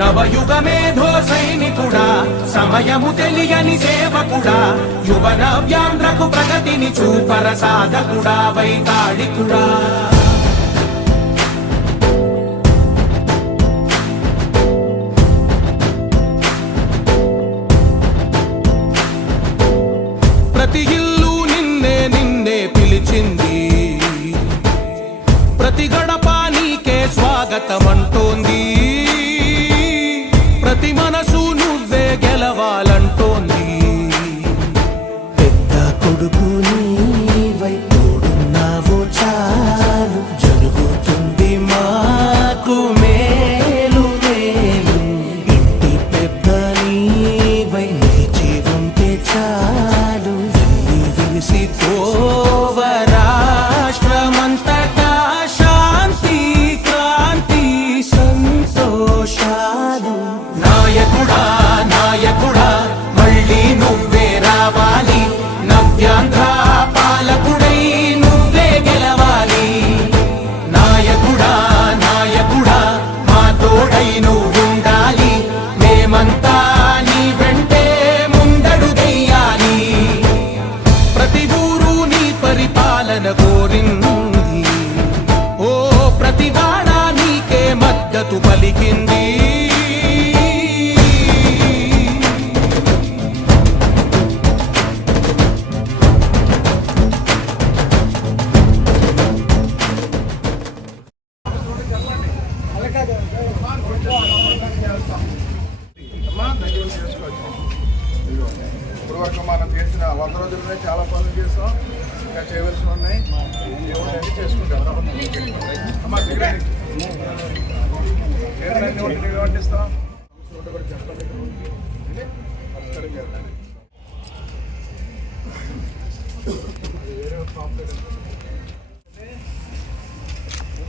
నవయుగ మేధో సైనికుడా సమయము తెలియని సేవకుడా యువన వ్యాంధ్రకు ప్రగతిని చూపర సాధకుడా వైతాళికుడా. ప్రతి ఇల్లు నిన్నే నిన్నే పిలిచింది ప్రతి గడప నీకే స్వాగతమంటూ తోడై నువ్వు.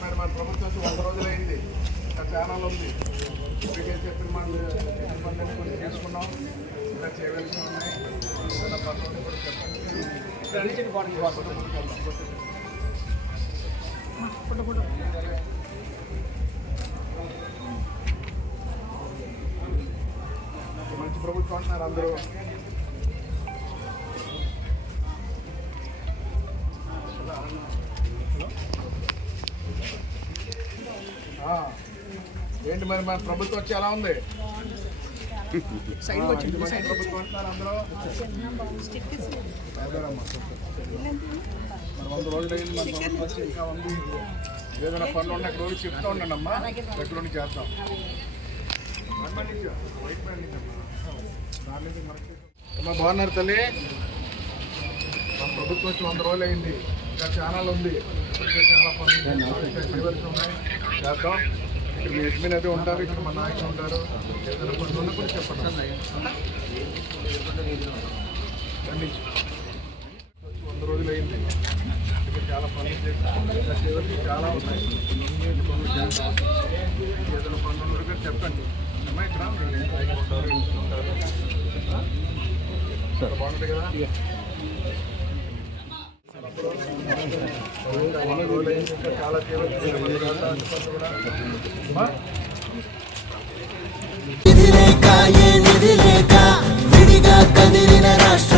మన ప్రభుత్వం వంద రోజులైంది ఛానల్ ఉంది ఇప్పటికే చెప్పిన మన చెప్పిన ఇంకా చేయవలసి ఉన్నాయి ఏదైనా పనులు కూడా చెప్పండి మంచి ప్రభుత్వం అంటున్నారు అందరూ ఏంటి మరి మన ప్రభుత్వం వచ్చి ఎలా ఉంది? ఆ, ఇది మంచి ప్రభుత్వం అంటున్నారు అందరూ. అదేనమ్మా, మరి వంద రోజులు అయింది మన ప్రభుత్వం వచ్చి ఇంకా ఉంది. ఏదైనా పనులు ఉన్నాయి రోజు చెప్తా ఉండండి అమ్మా దగ్గర నుంచి అమ్మా. బాగున్నారు తల్లి? మన ప్రభుత్వం వచ్చి వంద రోజులు అయింది. ఇంకా ఛానల్ ఉంది. ఇంకా చాలా పనులు చేద్దాం. ఇక్కడ మీ ఉంటారు ఇక్కడ మా నాయకులు ఉంటారు ఏదైనా కూడా చెప్పండి. వంద రోజులు అయింది ఇంకా చాలా పనులు చేయవలసి చాలా ఉన్నాయి పనులు చేస్తాం ఏదైనా పనులు కూడా చెప్పండి అమ్మా ఇక్కడ ఉంటారు ఇంట్లో ఉంటారు? బాగుంటుంది కదా చాలా నిధి లేక ఏ నిధి లేక విడిగా కదిలిన రాష్ట్రం.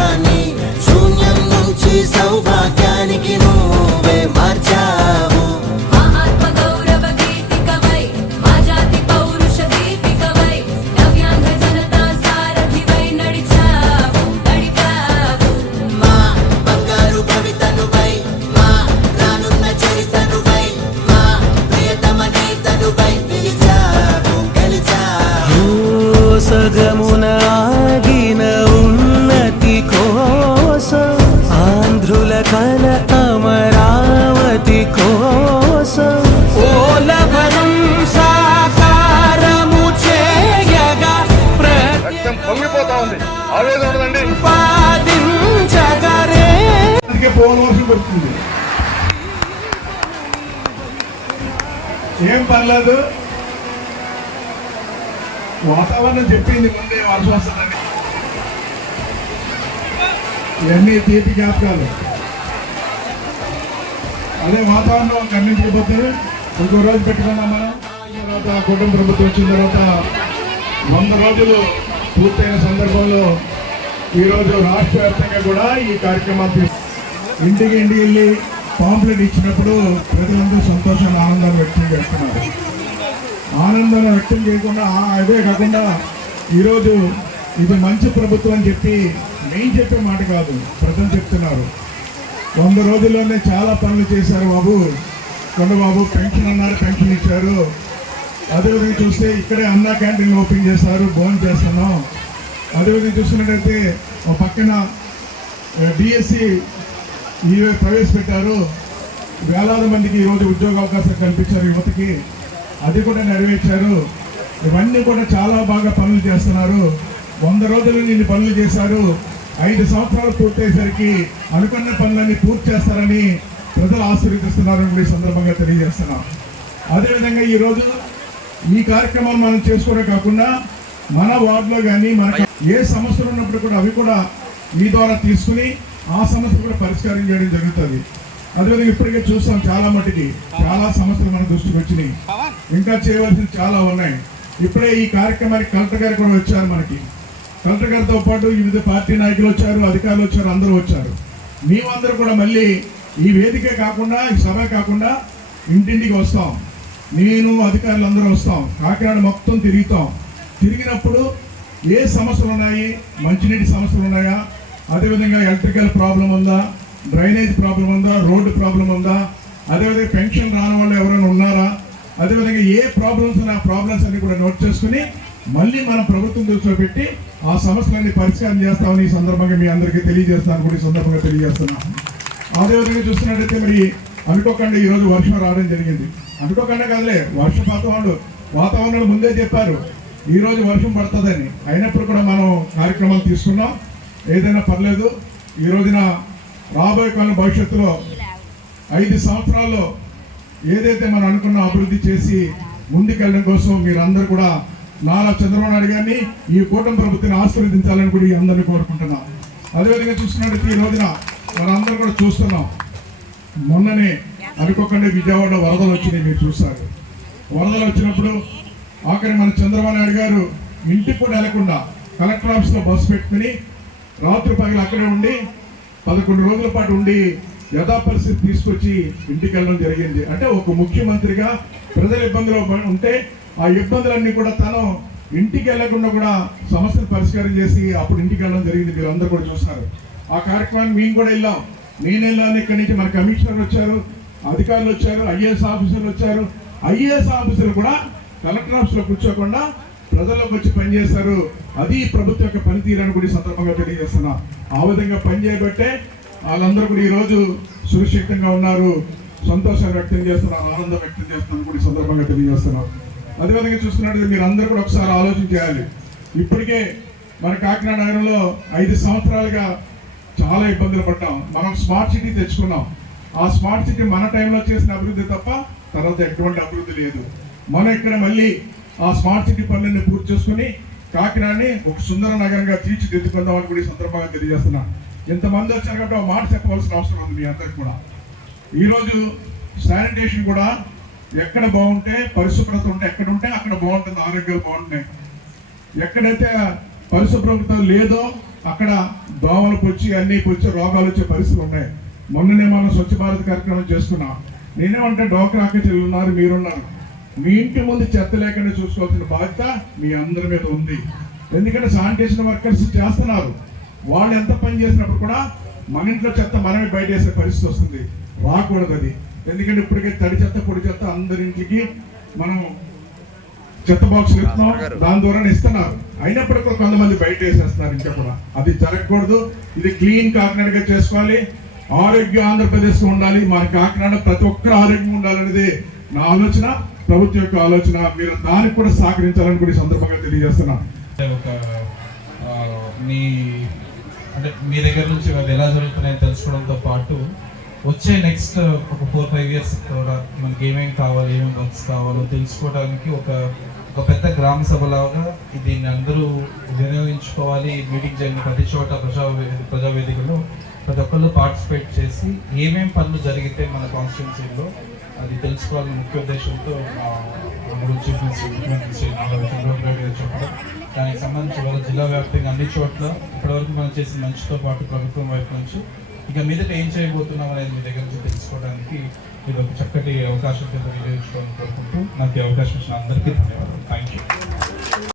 ఆవేదన ఏం పర్లేదు. వాతావరణం చెప్పింది ముందే వర్షం వస్తుందని ఇవన్నీ తీపి జ్ఞాపకాలు. అదే వాతావరణం ఖండించకపోతే ఇంకో రోజు పెట్టుకున్నాం మనం. తర్వాత కుటుంబ ప్రభుత్వం వచ్చిన తర్వాత వంద రోజులు పూర్తయిన సందర్భంలో ఈరోజు రాష్ట్ర వ్యాప్తంగా కూడా ఈ కార్యక్రమాలు ఇంటికి ఇంటికి వెళ్ళి పాంప్లెట్ ఇచ్చినప్పుడు ప్రజలందరూ సంతోషాన్ని ఆనందాన్ని వ్యక్తం చేస్తున్నారు. ఆనందాన్ని వ్యక్తం చేయకుండా అదే కాకుండా ఈరోజు ఇది మంచి ప్రభుత్వం అని చెప్పి నేను చెప్పే మాట కాదు ప్రజలు చెప్తున్నారు. వంద రోజుల్లోనే చాలా పనులు చేశారు బాబు. కొండబాబు పెన్షన్ అన్నారు పెన్షన్ ఇచ్చారు. అదేవిధంగా చూస్తే ఇక్కడే అన్నా క్యాంటీన్ ఓపెన్ చేశారు భోజనం చేస్తున్నాం. అదేవిధంగా చూసినట్టయితే ఒక పక్కన డిఎస్సి ఈవే ప్రవేశపెట్టారు. వేలాది మందికి ఈరోజు ఉద్యోగ అవకాశం కల్పించారు యువతకి. అది కూడా నెరవేర్చారు. ఇవన్నీ కూడా చాలా బాగా పనులు చేస్తున్నారు. వంద రోజులు నేను పనులు చేశారు. ఐదు సంవత్సరాలు పూర్తయ్యేసరికి అనుకున్న పనులన్నీ పూర్తి చేస్తారని ప్రజలు ఆశీర్వదిస్తున్నారని కూడా ఈ సందర్భంగా తెలియజేస్తున్నాం. అదేవిధంగా ఈరోజు ఈ కార్యక్రమం మనం చేసుకోవడం కాకుండా మన వార్డులో కానీ మన ఏ సమస్యలు ఉన్నప్పుడు కూడా అవి కూడా మీ ద్వారా తీసుకుని ఆ సమస్యలు కూడా పరిష్కారం చేయడం జరుగుతుంది. అదేవిధంగా ఇప్పటికే చూస్తాం చాలా మటుకి చాలా సమస్యలు మన దృష్టికి వచ్చినాయి. ఇంకా చేయవలసిన చాలా ఉన్నాయి. ఇప్పుడే ఈ కార్యక్రమానికి కలెక్టర్ గారు కూడా వచ్చారు మనకి. కలెక్టర్ గారితో పాటు వివిధ పార్టీ నాయకులు వచ్చారు అధికారులు వచ్చారు అందరూ వచ్చారు. మేమందరూ కూడా మళ్ళీ ఈ వేదికే కాకుండా ఈ సభ కాకుండా ఇంటింటికి వస్తాం. నేను అధికారులు అందరూ వస్తాం. కాకినాడ మొత్తం తిరుగుతాం. తిరిగినప్పుడు ఏ సమస్యలు ఉన్నాయి? మంచినీటి సమస్యలు ఉన్నాయా? అదేవిధంగా ఎలక్ట్రికల్ ప్రాబ్లం ఉందా? డ్రైనేజ్ ప్రాబ్లం ఉందా? రోడ్డు ప్రాబ్లం ఉందా? అదేవిధంగా పెన్షన్ రాని వాళ్ళు ఎవరైనా ఉన్నారా? అదేవిధంగా ఏ ప్రాబ్లమ్స్ ఉన్నాయి ఆ ప్రాబ్లమ్స్ అన్ని కూడా నోట్ చేసుకుని మళ్ళీ మనం ప్రభుత్వం దృష్టిలో పెట్టి ఆ సమస్యలన్నీ పరిష్కారం చేస్తామని ఈ సందర్భంగా మీ అందరికీ తెలియజేస్తాను. కూడా ఈ సందర్భంగా తెలియజేస్తున్నాను అదేవిధంగా చూస్తున్నట్టయితే మరి అనుకోకుండా ఈరోజు వర్షం రావడం జరిగింది. అనుకోకుండా కదలే వర్షపాతం వాళ్ళు వాతావరణం ముందే చెప్పారు. ఈరోజు వర్షం పడుతుందని అయినప్పుడు కూడా మనం కార్యక్రమాలు తీసుకున్నాం. ఏదైనా పర్లేదు ఈ రోజున రాబోయే కాలం భవిష్యత్తులో ఐదు సంవత్సరాల్లో ఏదైతే మనం అనుకున్న అభివృద్ధి చేసి ముందుకెళ్ళడం కోసం మీరందరూ కూడా నారా చంద్రబాబు నాయుడు గారిని ఈ కూటమి ప్రభుత్వాన్ని ఆశీర్వదించాలని కూడా అందరినీ కోరుకుంటున్నాం. అదేవిధంగా చూసినట్టయితే ఈ రోజున మనందరూ కూడా చూస్తున్నాం. మొన్ననే అనుకోకుండా విజయవాడ వరదలు వచ్చినాయి మీరు చూస్తారు వరదలు వచ్చినప్పుడు ఆఖరి మన చంద్రబాబు నాయుడు గారు ఇంటికి కూడా వెళ్ళకుండా కలెక్టర్ ఆఫీస్లో బస్సు పెట్టుకుని రాత్రి పగలు అక్కడే ఉండి పదకొండు రోజుల పాటు ఉండి యథా పరిస్థితి తీసుకొచ్చి ఇంటికి వెళ్ళడం జరిగింది. అంటే ఒక ముఖ్యమంత్రిగా ప్రజల ఇబ్బందులు ఉంటే ఆ ఇబ్బందులన్నీ కూడా తను ఇంటికి వెళ్ళకుండా కూడా సమస్యలు పరిష్కారం చేసి అప్పుడు ఇంటికి వెళ్ళడం జరిగింది. మీరు అందరూ కూడా చూస్తారు ఆ కార్యక్రమానికి మేము కూడా వెళ్ళాం. నేను వెళ్ళాను. ఇక్కడి నుంచి మన కమిషనర్ వచ్చారు అధికారులు వచ్చారు ఐఏఎస్ ఆఫీసర్లు వచ్చారు. ఐఏఎస్ ఆఫీసర్లు కూడా కలెక్టర్ ఆఫీస్లో కూర్చోకుండా ప్రజల్లోకి వచ్చి పనిచేస్తారు అది ప్రభుత్వం యొక్క పనితీరని కూడా సందర్భంగా తెలియజేస్తున్నా. ఆ విధంగా పనిచేయబట్టే వాళ్ళందరూ కూడా ఈరోజు సురక్షితంగా ఉన్నారు. సంతోషాన్ని వ్యక్తం చేస్తున్నారు ఆనందం వ్యక్తం చేస్తున్నారు కూడా సందర్భంగా తెలియజేస్తున్నారు అదేవిధంగా చూస్తున్నట్టు మీరు అందరూ కూడా ఒకసారి ఆలోచన చేయాలి. ఇప్పటికే మన కాకినాడ నగరంలో ఐదు సంవత్సరాలుగా చాలా ఇబ్బందులు పడ్డాం. మనం స్మార్ట్ సిటీ తెచ్చుకున్నాం. ఆ స్మార్ట్ సిటీ మన టైంలో చేసిన అభివృద్ధి తప్ప తర్వాత ఎటువంటి అభివృద్ధి లేదు. మనం ఇక్కడ మళ్ళీ ఆ స్మార్ట్ సిటీ పనులన్నీ పూర్తి చేసుకుని కాకినాడని ఒక సుందర నగరంగా తీర్చిదిద్దుకుందామని కూడా ఈ సందర్భంగా తెలియజేస్తున్నా. ఎంతమంది వచ్చారు కాబట్టి ఒక మాట చెప్పవలసిన అవసరం ఉంది మీ అందరికి కూడా. ఈరోజు శానిటేషన్ కూడా ఎక్కడ బాగుంటే పరిశుభ్రత ఉంటే ఎక్కడ ఉంటే అక్కడ బాగుంటుంది ఆరోగ్యాలు బాగుంటున్నాయి. ఎక్కడైతే పరిశుభ్రత లేదో అక్కడ దోమలు పొచ్చి అన్ని పొచ్చి రోగాలు వచ్చే పరిస్థితులు ఉన్నాయి. మొన్ననే మనం స్వచ్ఛ భారత్ కార్యక్రమం చేసుకున్నాం. నేనేమంటే డోక్రా చెల్లు ఉన్నారు మీరున్నారు. మీ ఇంటి ముందు చెత్త లేకుండా చూసుకోవాల్సిన బాధ్యత మీ అందరి మీద ఉంది. ఎందుకంటే శానిటేషన్ వర్కర్స్ చేస్తున్నారు. వాళ్ళు ఎంత పని చేసినప్పుడు కూడా మన ఇంట్లో చెత్త మనమే బయట వేసే పరిస్థితి వస్తుంది. రాకూడదు అది. ఎందుకంటే ఇప్పటికే తడి చెత్త పొడి చెత్త అందరింటికి మనం చెత్త బాక్స్ ఇస్తున్నాం. దాని ద్వారా ఇస్తున్నారు. అయినప్పటికీ కూడా కొంతమంది బయట వేసేస్తున్నారు ఇంకా కూడా. అది జరగకూడదు. ఇది క్లీన్ కాకినాడగా చేసుకోవాలి. ఆరోగ్య ఆంధ్రప్రదేశ్ ఉండాలి. మన కాకినాడ ప్రతి ఒక్కరు ఆరోగ్యం ఉండాలనేది నా ఆలోచన. ప్రభుత్వం యొక్క ఆలోచన మీరు దానికి కూడా సహకరించాలని కూడా సందర్భంగా తెలియజేస్తున్నాను ఒక మీ అంటే మీ దగ్గర నుంచి అవి ఎలా జరుగుతున్నాయని తెలుసుకోవడంతో పాటు వచ్చే నెక్స్ట్ ఒక ఫోర్ ఫైవ్ ఇయర్స్ కూడా మనకి ఏమేమి కావాలి ఏమేమి వర్క్స్ కావాలో తెలుసుకోవడానికి ఒక ఒక పెద్ద గ్రామ సభలాగా దీన్ని అందరూ వినియోగించుకోవాలి. మీటింగ్ జరిగిన ప్రతి చోట ప్రజా ప్రజావేదికలో ప్రతి ఒక్కళ్ళు పార్టిసిపేట్ చేసి ఏమేం పనులు జరిగితే మన కాన్స్టిట్యున్సీలో తెలుసుకోవాలని ముఖ్య ఉద్దేశంతో చీఫ్ మినిస్టర్ శ్రీ నారా చంద్రబాబు నాయుడు గారు చెప్పడం దానికి సంబంధించి వాళ్ళ జిల్లా వ్యాప్తంగా అన్ని చోట్ల ఇప్పటివరకు మనం చేసిన మంచితో పాటు ప్రభుత్వం వైపు నుంచి ఇక మీదట ఏం చేయబోతున్నాం అనేది మీ దగ్గర నుంచి తెలుసుకోవడానికి ఇది ఒక చక్కటి అవకాశం కింద వినియోగించుకోవాలని కోరుకుంటూ నాకు అవకాశం ఇచ్చిన అందరికీ ధన్యవాదాలు. Thank you